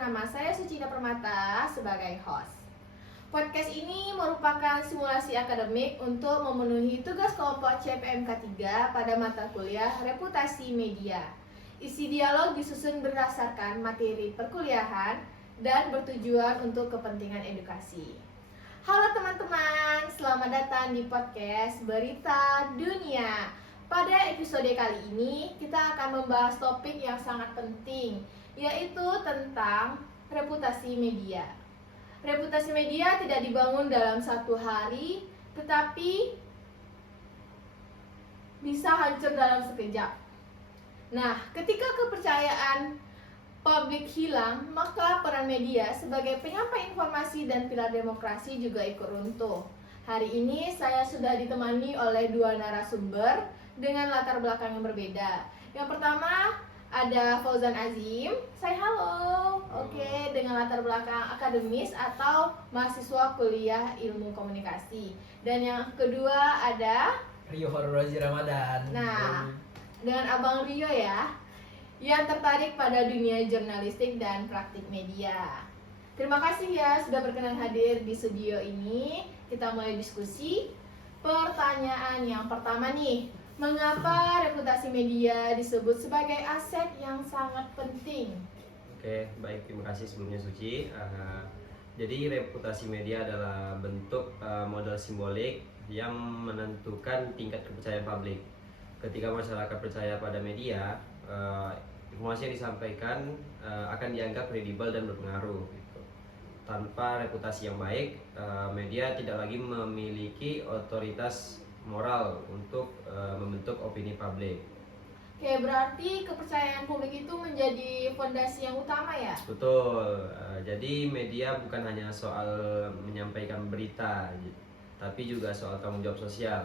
nama saya Sucina Permata sebagai host. Podcast ini merupakan simulasi akademik untuk memenuhi tugas kelompok CPMK 3 pada mata kuliah Reputasi Media. Isi dialog disusun berdasarkan materi perkuliahan dan bertujuan untuk kepentingan edukasi. Halo teman-teman, selamat datang di podcast Berita Dunia. Pada episode kali ini kita akan membahas topik yang sangat penting, yaitu tentang reputasi media. Reputasi media tidak dibangun dalam satu hari, tetapi bisa hancur dalam sekejap. Nah, ketika kepercayaan publik hilang, maka peran media sebagai penyampai informasi dan pilar demokrasi juga ikut runtuh. Hari ini saya sudah ditemani oleh dua narasumber dengan latar belakang yang berbeda. Yang pertama ada Fauzan Azim, say halo. Oke, dengan latar belakang akademis atau mahasiswa kuliah ilmu komunikasi. Dan yang kedua ada Rio Horrozi Ramadan. Nah, dengan Abang Rio ya, yang tertarik pada dunia jurnalistik dan praktik media. Terima kasih ya sudah berkenan hadir di studio ini. Kita mulai diskusi. Pertanyaan yang pertama nih, mengapa reputasi media disebut sebagai aset yang sangat penting? Oke, baik, terima kasih sebelumnya Suci. Jadi reputasi media adalah bentuk modal simbolik yang menentukan tingkat kepercayaan publik. Ketika masyarakat percaya pada media, informasi yang disampaikan akan dianggap kredibel dan berpengaruh. Gitu. Tanpa reputasi yang baik, media tidak lagi memiliki otoritas moral untuk membentuk opini publik. Oke, berarti kepercayaan publik itu menjadi fondasi yang utama ya? Betul. Jadi media bukan hanya soal menyampaikan berita, tapi juga soal tanggung jawab sosial.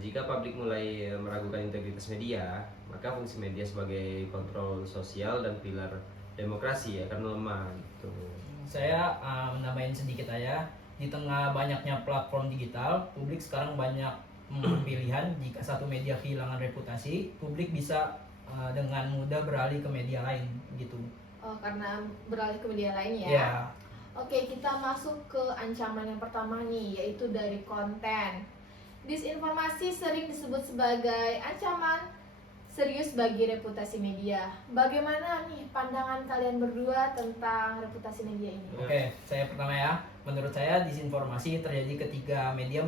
Jika publik mulai meragukan integritas media, maka fungsi media sebagai kontrol sosial dan pilar demokrasi akan melemah. Gitu. Saya menambahin sedikit aja. Di tengah banyaknya platform digital, publik sekarang banyak pilihan. Jika satu media kehilangan reputasi, publik bisa dengan mudah beralih ke media lain gitu. Oh, karena beralih ke media lain ya? Ya. Oke, kita masuk ke ancaman yang pertama nih, yaitu dari konten. Disinformasi sering disebut sebagai ancaman serius bagi reputasi media. Bagaimana nih pandangan kalian berdua tentang reputasi media ini? Oke, saya pertama ya. Menurut saya disinformasi terjadi ketika media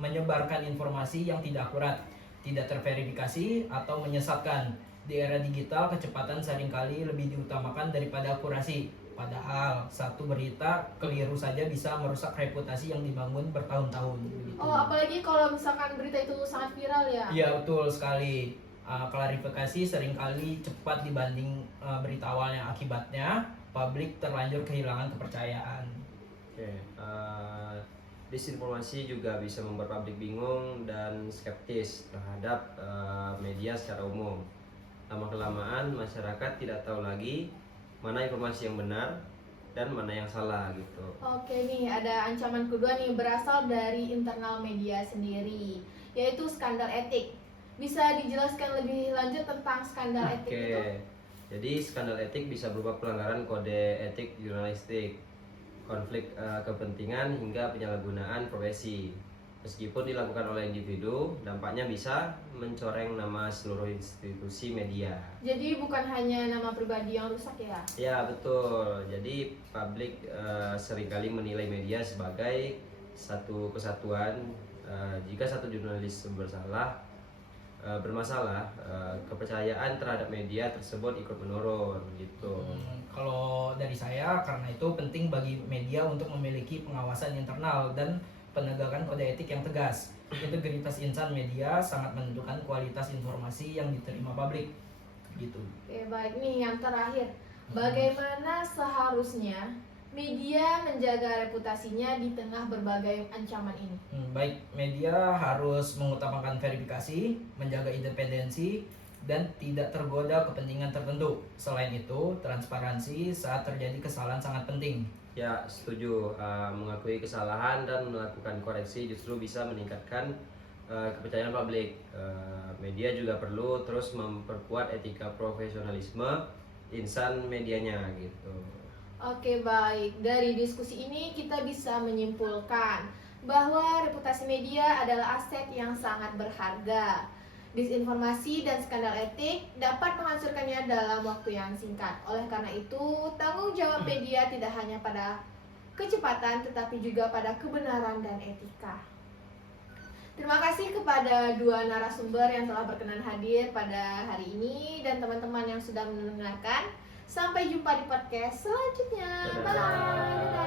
menyebarkan informasi yang tidak akurat, tidak terverifikasi atau menyesatkan. Di era digital, kecepatan seringkali lebih diutamakan daripada akurasi. Padahal satu berita keliru saja bisa merusak reputasi yang dibangun bertahun-tahun. Begitu. Oh, apalagi kalau misalkan berita itu sangat viral ya? Iya, betul sekali. Klarifikasi seringkali cepat dibanding berita awalnya. Akibatnya, publik terlanjur kehilangan kepercayaan. Oke, disinformasi juga bisa membuat publik bingung dan skeptis terhadap media secara umum. Lama-kelamaan masyarakat tidak tahu lagi mana informasi yang benar dan mana yang salah gitu. Oke nih, ada ancaman kedua nih berasal dari internal media sendiri, yaitu skandal etik. Bisa dijelaskan lebih lanjut tentang skandal etik itu? Jadi skandal etik bisa berupa pelanggaran kode etik jurnalistik, konflik kepentingan hingga penyalahgunaan profesi. Meskipun dilakukan oleh individu, dampaknya bisa mencoreng nama seluruh institusi media. Jadi bukan hanya nama pribadi yang rusak ya? Ya betul. Jadi publik seringkali menilai media sebagai satu kesatuan. Jika satu jurnalis bermasalah, kepercayaan terhadap media tersebut ikut menurun gitu. Kalau dari saya, karena itu penting bagi media untuk memiliki pengawasan internal dan penegakan kode etik yang tegas. Integritas insan media sangat menentukan kualitas informasi yang diterima publik. Gitu. Oke, baik nih yang terakhir. Bagaimana seharusnya media menjaga reputasinya di tengah berbagai ancaman ini? Baik, media harus mengutamakan verifikasi, menjaga independensi, dan tidak tergoda kepentingan tertentu. Selain itu, transparansi saat terjadi kesalahan sangat penting. Ya, setuju. Mengakui kesalahan dan melakukan koreksi justru bisa meningkatkan kepercayaan publik. Media juga perlu terus memperkuat etika profesionalisme insan medianya gitu. Oke, baik. Dari diskusi ini kita bisa menyimpulkan bahwa reputasi media adalah aset yang sangat berharga. Disinformasi dan skandal etik dapat menghancurkannya dalam waktu yang singkat. Oleh karena itu, tanggung jawab media tidak hanya pada kecepatan tetapi juga pada kebenaran dan etika. Terima kasih kepada dua narasumber yang telah berkenan hadir pada hari ini dan teman-teman yang sudah mendengarkan. Sampai jumpa di podcast selanjutnya. Dadah. Bye.